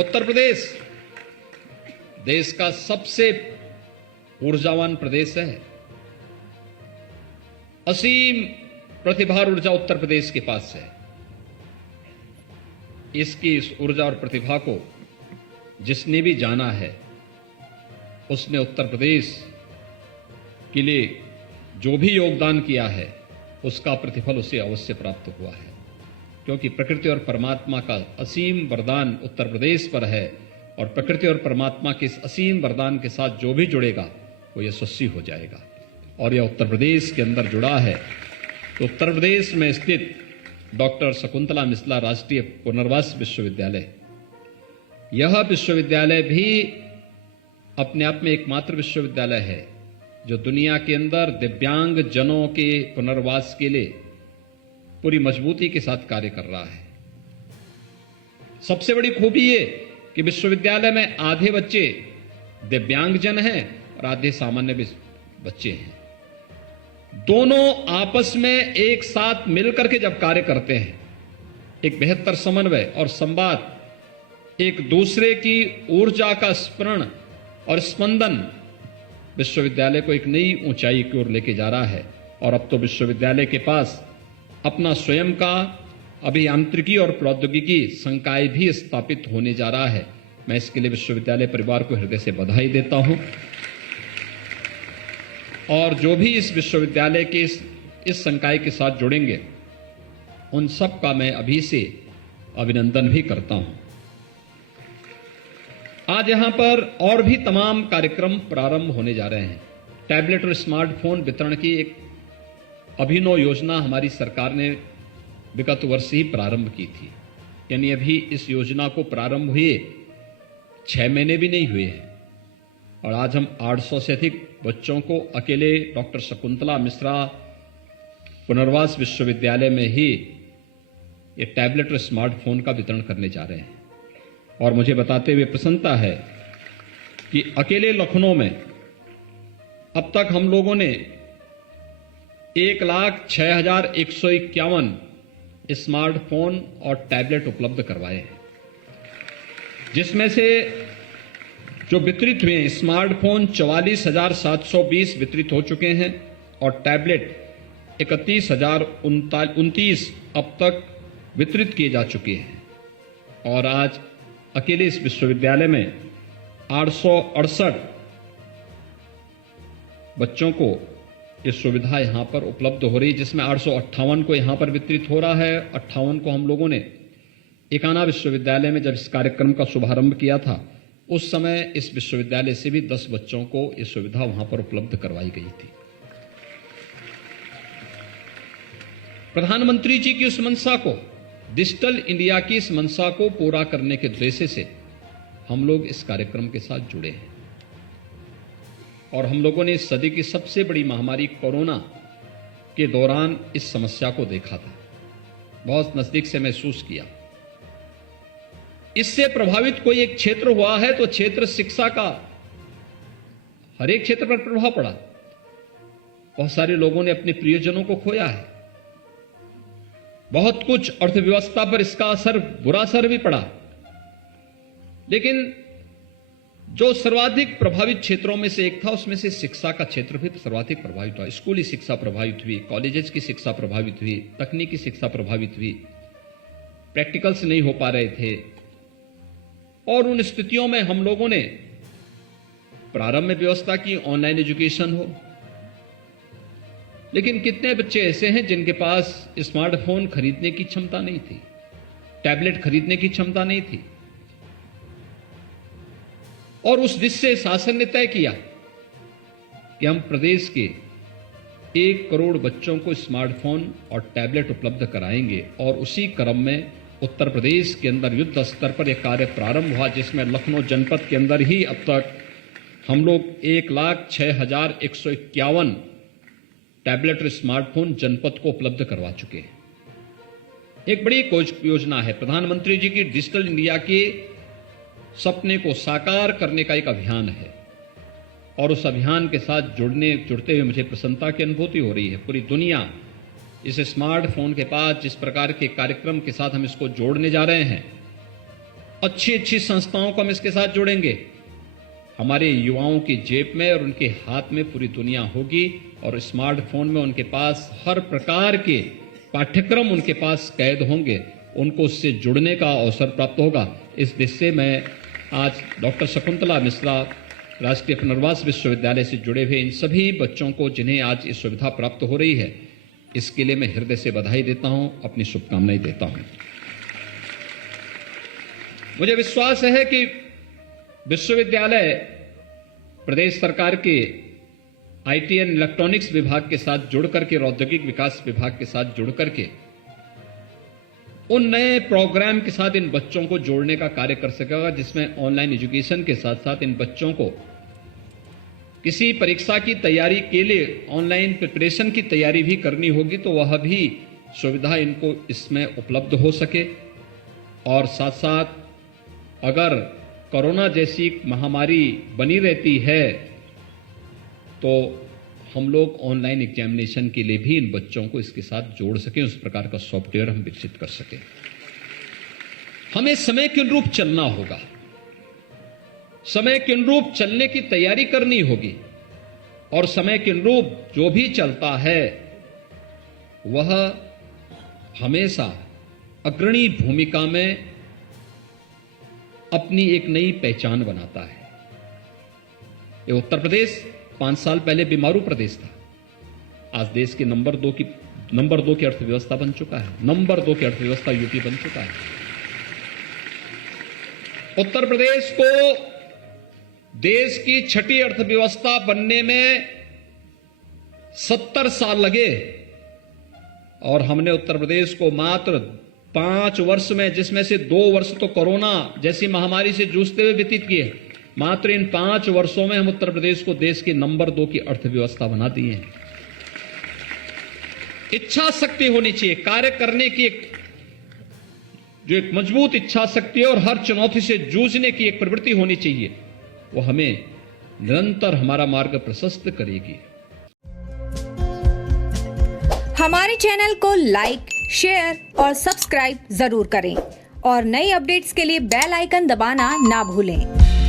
उत्तर प्रदेश देश का सबसे ऊर्जावान प्रदेश है। असीम प्रतिभा और ऊर्जा उत्तर प्रदेश के पास है। इसकी इस ऊर्जा और प्रतिभा को जिसने भी जाना है उसने उत्तर प्रदेश के लिए जो भी योगदान किया है उसका प्रतिफल उसे अवश्य प्राप्त हुआ है, क्योंकि प्रकृति और परमात्मा का असीम वरदान उत्तर प्रदेश पर है और प्रकृति और परमात्मा के इस असीम वरदान के साथ जो भी जुड़ेगा वो यशस्वी हो जाएगा। और यह उत्तर प्रदेश के अंदर जुड़ा है तो उत्तर प्रदेश में स्थित डॉक्टर शकुंतला मिश्रा राष्ट्रीय पुनर्वास विश्वविद्यालय, यह विश्वविद्यालय भी अपने आप में एकमात्र विश्वविद्यालय है जो दुनिया के अंदर दिव्यांग जनों के पुनर्वास के लिए पूरी मजबूती के साथ कार्य कर रहा है। सबसे बड़ी खूबी ये कि विश्वविद्यालय में आधे बच्चे दिव्यांगजन हैं और आधे सामान्य बच्चे हैं। दोनों आपस में एक साथ मिलकर के जब कार्य करते हैं, एक बेहतर समन्वय और संवाद, एक दूसरे की ऊर्जा का स्मरण और स्पंदन विश्वविद्यालय को एक नई ऊंचाई की ओर लेके जा रहा है। और अब तो विश्वविद्यालय के पास अपना स्वयं का अभियांत्रिकी और प्रौद्योगिकी संकाय भी स्थापित होने जा रहा है। मैं इसके लिए विश्वविद्यालय परिवार को हृदय से बधाई देता हूं और जो भी इस विश्वविद्यालय के इस संकाय के साथ जुड़ेंगे उन सब का मैं अभी से अभिनंदन भी करता हूं। आज यहां पर और भी तमाम कार्यक्रम प्रारंभ होने जा रहे हैं। टैबलेट और स्मार्टफोन वितरण की एक अभिनव योजना हमारी सरकार ने विगत वर्ष ही प्रारंभ की थी, यानी अभी इस योजना को प्रारंभ हुए 6 महीने भी नहीं हुए हैं और आज हम 800 से अधिक बच्चों को अकेले डॉक्टर शकुंतला मिश्रा पुनर्वास विश्वविद्यालय में ही ये टैबलेट और स्मार्टफोन का वितरण करने जा रहे हैं। और मुझे बताते हुए प्रसन्नता है कि अकेले लखनऊ में अब तक हम लोगों ने 1,06,151 स्मार्टफोन और टैबलेट उपलब्ध करवाए हैं, जिसमें से जो वितरित हुए स्मार्टफोन 44,720 वितरित हो चुके हैं और टैबलेट 31,029 अब तक वितरित किए जा चुके हैं। और आज अकेले इस विश्वविद्यालय में 868 बच्चों को ये सुविधा यहां पर उपलब्ध हो रही है, जिसमें 858 को यहां पर वितरित हो रहा है। 58 को हम लोगों ने एकाना विश्वविद्यालय में जब इस कार्यक्रम का शुभारंभ किया था उस समय इस विश्वविद्यालय से भी 10 बच्चों को ये सुविधा वहां पर उपलब्ध करवाई गई थी। प्रधानमंत्री जी की उस मंशा को, डिजिटल इंडिया की इस मंशा को पूरा करने के उद्देश्य से हम लोग इस कार्यक्रम के साथ जुड़े हैं और हम लोगों ने इस सदी की सबसे बड़ी महामारी कोरोना के दौरान इस समस्या को देखा था, बहुत नजदीक से महसूस किया। इससे प्रभावित कोई एक क्षेत्र हुआ है तो क्षेत्र शिक्षा का हर एक क्षेत्र पर प्रभाव पड़ा। बहुत सारे लोगों ने अपने प्रियजनों को खोया है, बहुत कुछ अर्थव्यवस्था पर इसका असर, बुरा असर भी पड़ा। लेकिन जो सर्वाधिक प्रभावित क्षेत्रों में से एक था उसमें से शिक्षा का क्षेत्र भी सर्वाधिक प्रभावित हुआ। स्कूली शिक्षा प्रभावित हुई, कॉलेजेस की शिक्षा प्रभावित हुई, तकनीकी शिक्षा प्रभावित हुई, प्रैक्टिकल्स नहीं हो पा रहे थे। और उन स्थितियों में हम लोगों ने प्रारंभ में व्यवस्था की ऑनलाइन एजुकेशन हो, लेकिन कितने बच्चे ऐसे हैं जिनके पास स्मार्टफोन खरीदने की क्षमता नहीं थी, टैबलेट खरीदने की क्षमता नहीं थी। और उस दिशा से शासन ने तय किया कि हम प्रदेश के 1 करोड़ बच्चों को स्मार्टफोन और टैबलेट उपलब्ध कराएंगे। और उसी क्रम में उत्तर प्रदेश के अंदर युद्ध स्तर पर यह कार्य प्रारंभ हुआ, जिसमें लखनऊ जनपद के अंदर ही अब तक हम लोग 1,06,151 टैबलेट और स्मार्टफोन जनपद को उपलब्ध करवा चुके हैं। एक बड़ी योजना है, प्रधानमंत्री जी की डिजिटल इंडिया के सपने को साकार करने का एक अभियान है और उस अभियान के साथ जुड़ते हुए मुझे प्रसन्नता की अनुभूति हो रही है। पूरी दुनिया इस स्मार्टफोन के पास जिस प्रकार के कार्यक्रम के साथ हम इसको जोड़ने जा रहे हैं, अच्छी अच्छी संस्थाओं को हम इसके साथ जोड़ेंगे। हमारे युवाओं की जेब में और उनके हाथ में पूरी दुनिया होगी और स्मार्टफोन में उनके पास हर प्रकार के पाठ्यक्रम उनके पास कैद होंगे, उनको उससे जुड़ने का अवसर प्राप्त होगा। इस दिशा से मैं आज डॉक्टर शकुंतला मिश्रा राष्ट्रीय पुनर्वास विश्वविद्यालय से जुड़े हुए इन सभी बच्चों को जिन्हें आज ये सुविधा प्राप्त हो रही है, इसके लिए मैं हृदय से बधाई देता हूं, अपनी शुभकामनाएं देता हूं। मुझे विश्वास है कि विश्वविद्यालय प्रदेश सरकार के आईटी एंड इलेक्ट्रॉनिक्स विभाग के साथ जुड़कर के, औद्योगिक विकास विभाग के साथ जुड़कर के उन नए प्रोग्राम के साथ इन बच्चों को जोड़ने का कार्य कर सकेगा, जिसमें ऑनलाइन एजुकेशन के साथ साथ इन बच्चों को किसी परीक्षा की तैयारी के लिए ऑनलाइन प्रिपरेशन की तैयारी भी करनी होगी, तो वह भी सुविधा इनको इसमें उपलब्ध हो सके। और साथ साथ अगर कोरोना जैसी महामारी बनी रहती है तो हम लोग ऑनलाइन एग्जामिनेशन के लिए भी इन बच्चों को इसके साथ जोड़ सकें, उस प्रकार का सॉफ्टवेयर हम विकसित कर सकें। हमें समय के अनुरूप चलना होगा, समय के अनुरूप चलने की तैयारी करनी होगी और समय के अनुरूप जो भी चलता है वह हमेशा अग्रणी भूमिका में अपनी एक नई पहचान बनाता है। ये उत्तर प्रदेश 5 साल पहले बीमारू प्रदेश था, आज देश के नंबर 2 की अर्थव्यवस्था बन चुका है। नंबर 2 की अर्थव्यवस्था यूपी बन चुका है। उत्तर प्रदेश को देश की 6ठी अर्थव्यवस्था बनने में 70 साल लगे और हमने उत्तर प्रदेश को मात्र 5 वर्ष में, जिसमें से 2 वर्ष तो कोरोना जैसी महामारी से जूझते हुए व्यतीत किए, मात्र इन 5 वर्षों में हम उत्तर प्रदेश को देश की नंबर 2 की अर्थव्यवस्था बना दी है। इच्छा शक्ति होनी चाहिए, कार्य करने की जो एक मजबूत इच्छा शक्ति है और हर चुनौती से जूझने की एक प्रवृत्ति होनी चाहिए, वो हमें निरंतर हमारा मार्ग प्रशस्त करेगी। हमारे चैनल को लाइक, शेयर और सब्सक्राइब जरूर करें और नई अपडेट्स के लिए बेल आइकन दबाना ना भूलें।